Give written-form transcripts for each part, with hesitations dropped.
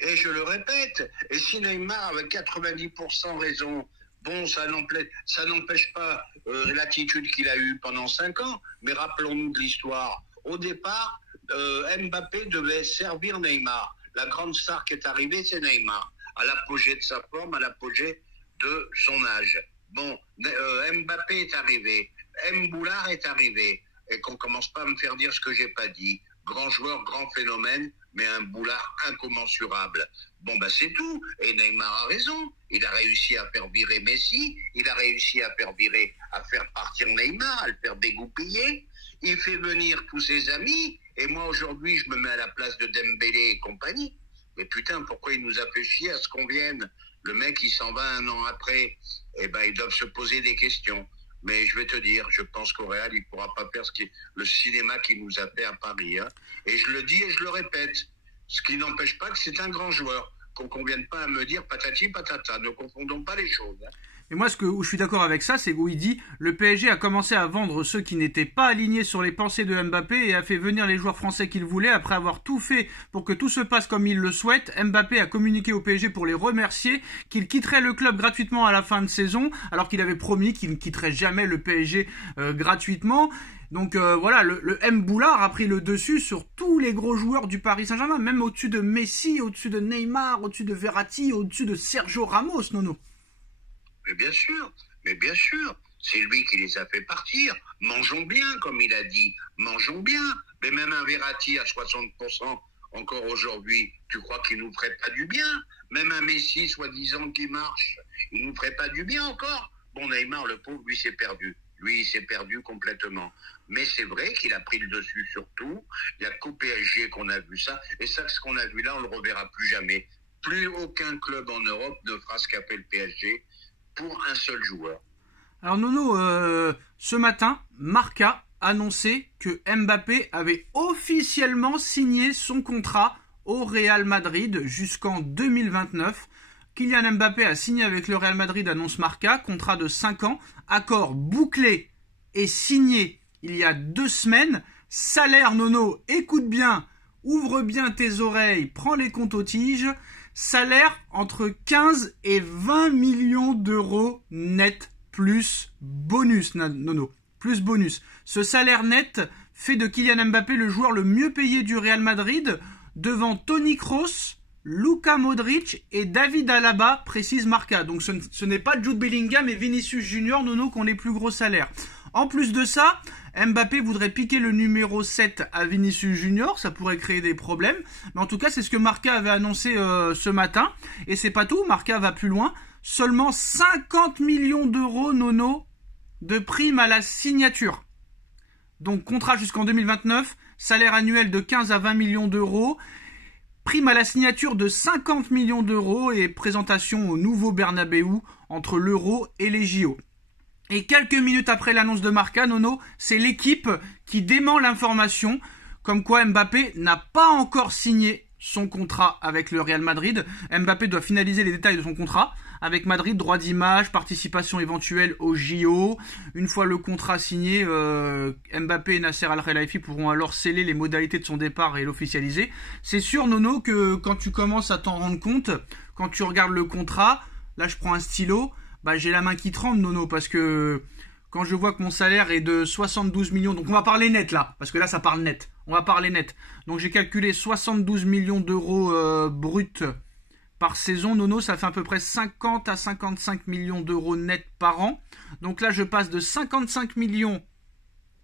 Et je le répète, et si Neymar avait 90% raison, bon, ça n'empêche pas l'attitude qu'il a eue pendant 5 ans, mais rappelons-nous de l'histoire. Au départ, Mbappé devait servir Neymar. La grande star qui est arrivée, c'est Neymar, à l'apogée de sa forme, à l'apogée de son âge. Bon, Mbappé est arrivé, Mboulard est arrivé, et qu'on commence pas à me faire dire ce que j'ai pas dit. Grand joueur, grand phénomène, mais un Boulard incommensurable. Bon, bah c'est tout. Et Neymar a raison. Il a réussi à faire virer Messi. Il a réussi à faire partir Neymar, à le faire dégoupiller. Il fait venir tous ses amis. Et moi, aujourd'hui, je me mets à la place de Dembélé et compagnie. Mais putain, pourquoi il nous a fait chier à ce qu'on vienne? Le mec, il s'en va 1 an après. Eh ben, ils doivent se poser des questions. Mais je vais te dire, je pense qu'au Real, il ne pourra pas faire le cinéma qu'il nous a fait à Paris. Hein. Et je le dis et je le répète. Ce qui n'empêche pas que c'est un grand joueur. Qu'on ne vienne pas à me dire patati patata. Ne confondons pas les choses. Hein. Et moi, où je suis d'accord avec ça, c'est où il dit le PSG a commencé à vendre ceux qui n'étaient pas alignés sur les pensées de Mbappé et a fait venir les joueurs français qu'il voulait. Après avoir tout fait pour que tout se passe comme il le souhaite, Mbappé a communiqué au PSG pour les remercier, qu'il quitterait le club gratuitement à la fin de saison, alors qu'il avait promis qu'il ne quitterait jamais le PSG gratuitement. Donc voilà, le Mboulard a pris le dessus sur tous les gros joueurs du Paris Saint-Germain, même au-dessus de Messi, au-dessus de Neymar, au-dessus de Verratti, au-dessus de Sergio Ramos, Nono. Mais bien sûr, c'est lui qui les a fait partir. Mangeons bien, comme il a dit, mangeons bien. Mais même un Verratti à 60% encore aujourd'hui, tu crois qu'il nous ferait pas du bien? Même un Messi, soi-disant, qui marche, il nous ferait pas du bien encore? Bon, Neymar, le pauvre, lui, s'est perdu. Lui, il s'est perdu complètement. Mais c'est vrai qu'il a pris le dessus sur tout. Il n'y a qu'au PSG qu'on a vu ça. Et ça, ce qu'on a vu là, on ne le reverra plus jamais. Plus aucun club en Europe ne fera ce qu'a fait le PSG pour un seul joueur. Alors Nono, ce matin, Marca annonçait que Mbappé avait officiellement signé son contrat au Real Madrid jusqu'en 2029. Kylian Mbappé a signé avec le Real Madrid, annonce Marca, contrat de 5 ans, accord bouclé et signé il y a 2 semaines. Salaire, Nono, écoute bien, ouvre bien tes oreilles, prends les comptes aux tiges. Salaire entre 15 et 20 millions d'euros net plus bonus, Nono, plus bonus. Ce salaire net fait de Kylian Mbappé le joueur le mieux payé du Real Madrid, devant Toni Kroos, Luka Modric et David Alaba, précise Marca. Donc ce n'est pas Jude Bellingham et Vinicius Junior, Nono, qui ont les plus gros salaires. En plus de ça, Mbappé voudrait piquer le numéro 7 à Vinicius Junior, ça pourrait créer des problèmes. Mais en tout cas, c'est ce que Marca avait annoncé ce matin. Et c'est pas tout, Marca va plus loin. Seulement 50 millions d'euros, Nono, de prime à la signature. Donc contrat jusqu'en 2029, salaire annuel de 15 à 20 millions d'euros. Prime à la signature de 50 millions d'euros et présentation au nouveau Bernabéu entre l'Euro et les JO. Et quelques minutes après l'annonce de Marca, Nono, c'est l'équipe qui dément l'information comme quoi Mbappé n'a pas encore signé son contrat avec le Real Madrid. Mbappé doit finaliser les détails de son contrat avec Madrid, droit d'image, participation éventuelle au JO. Une fois le contrat signé, Mbappé et Nasser Al-Khelaifi pourront alors sceller les modalités de son départ et l'officialiser. C'est sûr, Nono, que quand tu commences à t'en rendre compte, quand tu regardes le contrat, là je prends un stylo, bah j'ai la main qui tremble, Nono, parce que quand je vois que mon salaire est de 72 millions, donc on va parler net là, parce que là ça parle net, on va parler net. Donc j'ai calculé 72 millions d'euros bruts par saison, Nono, ça fait à peu près 50 à 55 millions d'euros net par an. Donc là je passe de 55 millions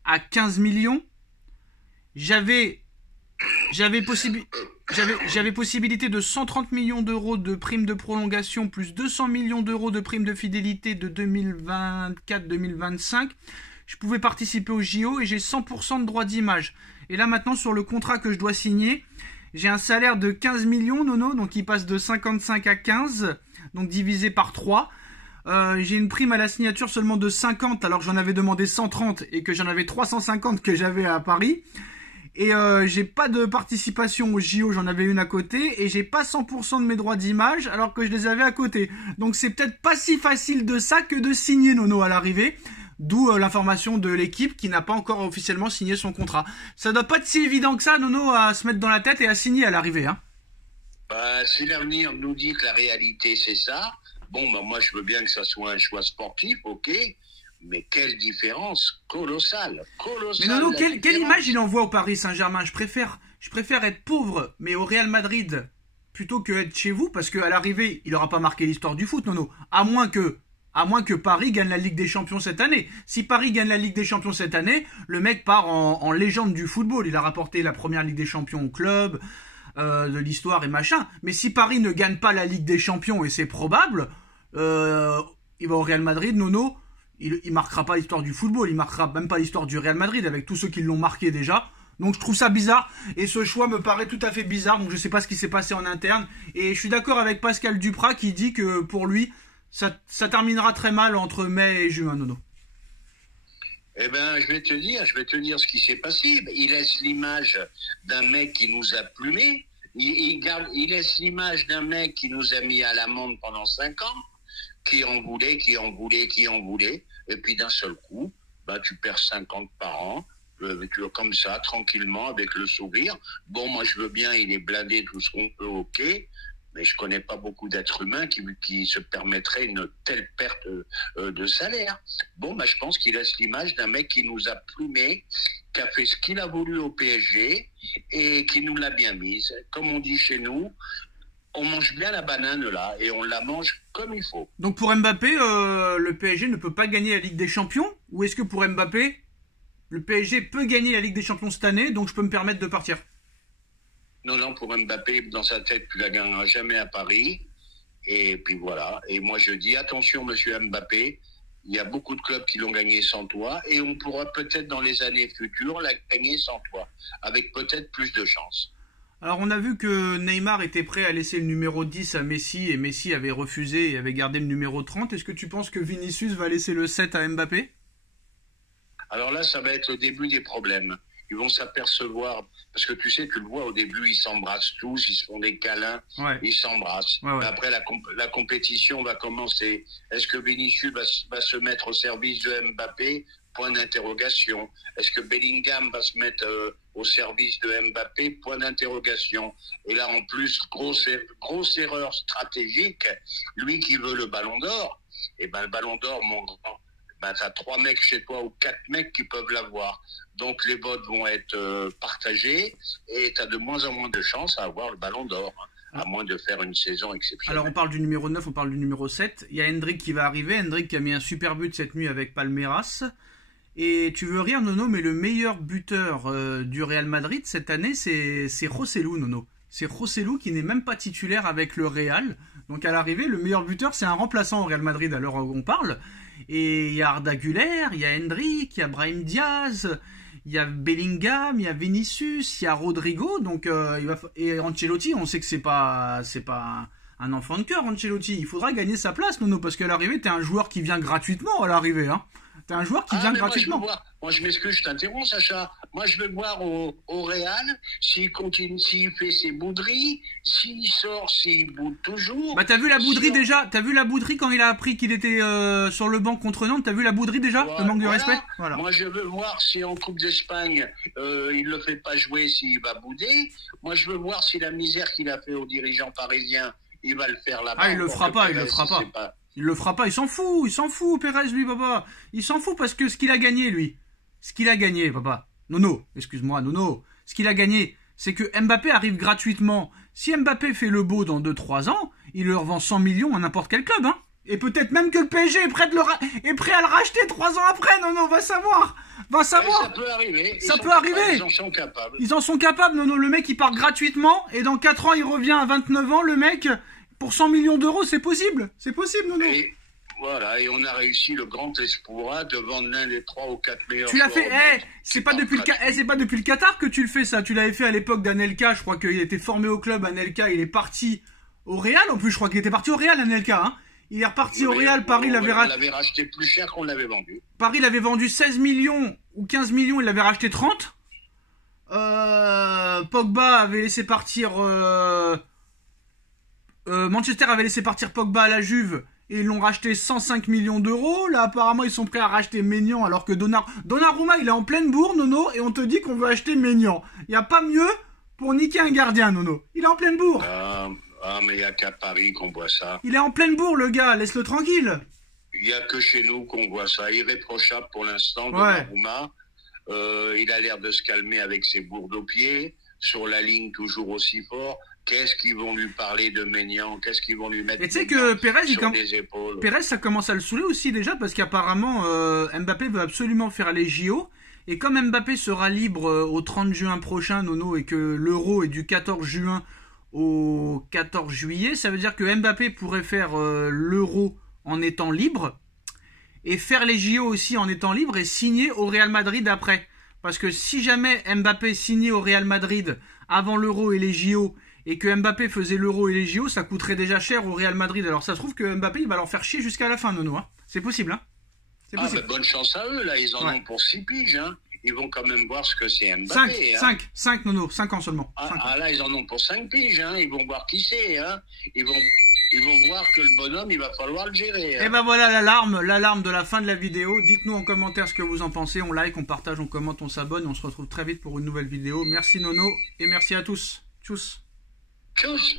à 15 millions. J'avais possibilité de 130 millions d'euros de primes de prolongation plus 200 millions d'euros de primes de fidélité de 2024-2025. Je pouvais participer au JO et j'ai 100% de droits d'image. Et là maintenant sur le contrat que je dois signer, j'ai un salaire de 15 millions, Nono, donc il passe de 55 à 15, donc divisé par 3. J'ai une prime à la signature seulement de 50 alors que j'en avais demandé 130 et que j'en avais 350 que j'avais à Paris. Et j'ai pas de participation au JO, j'en avais une à côté, et j'ai pas 100% de mes droits d'image alors que je les avais à côté. Donc c'est peut-être pas si facile de ça que de signer, Nono, à l'arrivée. D'où l'information de l'équipe qui n'a pas encore officiellement signé son contrat. Ça doit pas être si évident que ça, Nono, à se mettre dans la tête et à signer à l'arrivée, hein. Bah, si l'avenir nous dit que la réalité c'est ça, bon, bah, moi je veux bien que ça soit un choix sportif, ok, mais quelle différence colossale, Mais colossale. Nono, La quelle différence. image il envoie au Paris Saint-Germain? Je préfère être pauvre, mais au Real Madrid, plutôt que être chez vous, parce qu'à l'arrivée, il n'aura pas marqué l'histoire du foot, Nono. À moins que Paris gagne la Ligue des Champions cette année. Si Paris gagne la Ligue des Champions cette année, le mec part en légende du football. Il a rapporté la première Ligue des Champions au club, de l'histoire et machin. Mais si Paris ne gagne pas la Ligue des Champions, et c'est probable, il va au Real Madrid, Nono. Il marquera pas l'histoire du football, il marquera même pas l'histoire du Real Madrid avec tous ceux qui l'ont marqué déjà. Donc je trouve ça bizarre et ce choix me paraît tout à fait bizarre. Donc je sais pas ce qui s'est passé en interne et je suis d'accord avec Pascal Duprat qui dit que pour lui ça terminera très mal entre mai et juin, Nono. Eh ben, je vais te dire ce qui s'est passé. Il laisse l'image d'un mec qui nous a plumés. Il laisse l'image d'un mec qui nous a mis à l'amende pendant 5 ans, qui en voulait. Et puis d'un seul coup, bah, tu perds 50 par an, comme ça, tranquillement, avec le sourire. Bon, moi, je veux bien, il est blindé, tout ce qu'on peut, ok. Mais je connais pas beaucoup d'êtres humains qui se permettraient une telle perte de salaire. Bon, bah, je pense qu'il laisse l'image d'un mec qui nous a plumés, qui a fait ce qu'il a voulu au PSG et qui nous l'a bien mise. Comme on dit chez nous, on mange bien la banane là et on la mange comme il faut. Donc pour Mbappé, le PSG ne peut pas gagner la Ligue des Champions? Ou est-ce que pour Mbappé, le PSG peut gagner la Ligue des Champions cette année, donc je peux me permettre de partir? Non, pour Mbappé, dans sa tête, tu la gagneras jamais à Paris. Et puis voilà. Et moi, je dis, attention, monsieur Mbappé, il y a beaucoup de clubs qui l'ont gagné sans toi. Et on pourra peut-être, dans les années futures, la gagner sans toi. Avec peut-être plus de chance. Alors on a vu que Neymar était prêt à laisser le numéro 10 à Messi et Messi avait refusé et avait gardé le numéro 30. Est-ce que tu penses que Vinicius va laisser le 7 à Mbappé? Alors là, ça va être le début des problèmes. Ils vont s'apercevoir, parce que tu sais, tu le vois au début, ils s'embrassent tous, ils se font des câlins, Ouais. ils s'embrassent. Ouais. Après, la compétition va commencer. Est-ce que Vinicius va se mettre au service de Mbappé? Point d'interrogation. Est-ce que Bellingham va se mettre au service de Mbappé? Point d'interrogation. Et là, en plus, grosse erreur stratégique. Lui qui veut le Ballon d'Or, et ben le Ballon d'Or, mon grand, ben t'as 3 mecs chez toi ou 4 mecs qui peuvent l'avoir. Donc les votes vont être partagés et t'as de moins en moins de chances à avoir le Ballon d'Or. À moins de faire une saison exceptionnelle. Alors on parle du numéro 9, on parle du numéro 7. Il y a Hendrick qui va arriver. Hendrick qui a mis un super but cette nuit avec Palmeiras. Et tu veux rire, Nono, mais le meilleur buteur du Real Madrid cette année, c'est Joselu, Nono. C'est Joselu qui n'est même pas titulaire avec le Real. Donc à l'arrivée, le meilleur buteur, c'est un remplaçant au Real Madrid à l'heure où on parle. Et il y a Arda Güler, il y a Hendrick, il y a Brahim Diaz, il y a Bellingham, il y a Vinicius, il y a Rodrigo. Donc et Ancelotti, on sait que c'est pas un enfant de cœur, Ancelotti. Il faudra gagner sa place, Nono, parce qu'à l'arrivée, t'es un joueur qui vient gratuitement à l'arrivée, hein. T'es un joueur qui vient gratuitement. Moi, je m'excuse, je t'interromps, Sacha. Moi, je veux voir au Real s'il continue, s'il fait ses bouderies, s'il sort, s'il boude toujours. Bah, t'as vu la bouderie déjà? T'as vu la bouderie quand il a appris qu'il était sur le banc contre Nantes? T'as vu la bouderie déjà? Voilà, le manque de respect? Voilà. Moi, je veux voir si en Coupe d'Espagne, il le fait pas jouer, s'il va bouder. Moi, je veux voir si la misère qu'il a fait aux dirigeants parisiens, il va le faire là-bas. Ah, il le fera pas, il le fera pas. Il le fera pas, il s'en fout, Pérez, lui, papa. Il s'en fout parce que ce qu'il a gagné, lui. Ce qu'il a gagné, papa. Nono, excuse-moi, Nono. Ce qu'il a gagné, c'est que Mbappé arrive gratuitement. Si Mbappé fait le beau dans 2-3 ans, il leur vend 100 millions à n'importe quel club, hein. Et peut-être même que le PSG est prêt à le racheter 3 ans après, Nono, va savoir. Va savoir. Ça peut arriver. Ça peut arriver. Ils en sont capables. Ils en sont capables, Nono. Le mec, il part gratuitement et dans 4 ans, il revient à 29 ans, le mec. Pour 100 millions d'euros, c'est possible. C'est possible, Nono. Et voilà, et on a réussi le grand espoir de vendre l'un des 3 ou 4 meilleurs. Tu l'as fait, c'est pas depuis le Qatar que tu le fais, ça. Tu l'avais fait à l'époque d'Anelka. Je crois qu'il était formé au club. Anelka, il est parti au Real. En plus, je crois qu'il était parti au Real, Anelka, hein. Il est reparti au Real. Paris l'avait racheté plus cher qu'on l'avait vendu. Paris l'avait vendu 16 millions ou 15 millions. Il l'avait racheté 30. Pogba avait laissé partir. Manchester avait laissé partir Pogba à la Juve et ils l'ont racheté 105 millions d'euros. Là, apparemment, ils sont prêts à racheter Maignan alors que Donnarumma, il est en pleine bourre, Nono, et on te dit qu'on veut acheter Maignan. Il n'y a pas mieux pour niquer un gardien, Nono. Il est en pleine bourre. Mais il n'y a qu'à Paris qu'on voit ça. Il est en pleine bourre, le gars. Laisse-le tranquille. Il n'y a que chez nous qu'on voit ça. Irréprochable pour l'instant, Ouais. Donnarumma. Il a l'air de se calmer avec ses bourdes aux pieds. Sur la ligne, toujours aussi fort. Qu'est-ce qu'ils vont lui parler de Maignan? Qu'est-ce qu'ils vont lui mettre Et tu sais que Pérez, sur les épaules? Pérez, ça commence à le saouler aussi déjà, parce qu'apparemment, Mbappé veut absolument faire les JO. Et comme Mbappé sera libre au 30 juin prochain, Nono, et que l'Euro est du 14 juin au 14 juillet, ça veut dire que Mbappé pourrait faire l'Euro en étant libre, et faire les JO aussi en étant libre, et signer au Real Madrid après. Parce que si jamais Mbappé signait au Real Madrid avant l'Euro et les JO, et que Mbappé faisait l'Euro et les JO, ça coûterait déjà cher au Real Madrid. Alors ça se trouve que Mbappé, il va leur faire chier jusqu'à la fin, Nono. Hein. C'est possible, hein. C'est possible. Bonne chance à eux, là. Ils en ont pour 6 piges, hein. Ils vont quand même voir ce que c'est Mbappé. 5, Nono. 5 ans seulement. Là, ils en ont pour 5 piges, hein. Ils vont voir qui c'est, hein. Ils vont voir que le bonhomme, il va falloir le gérer. Hein. Et ben voilà l'alarme de la fin de la vidéo. Dites-nous en commentaire ce que vous en pensez. On like, on partage, on commente, on s'abonne. On se retrouve très vite pour une nouvelle vidéo. Merci Nono et merci à tous. Tchuss. Tchuss.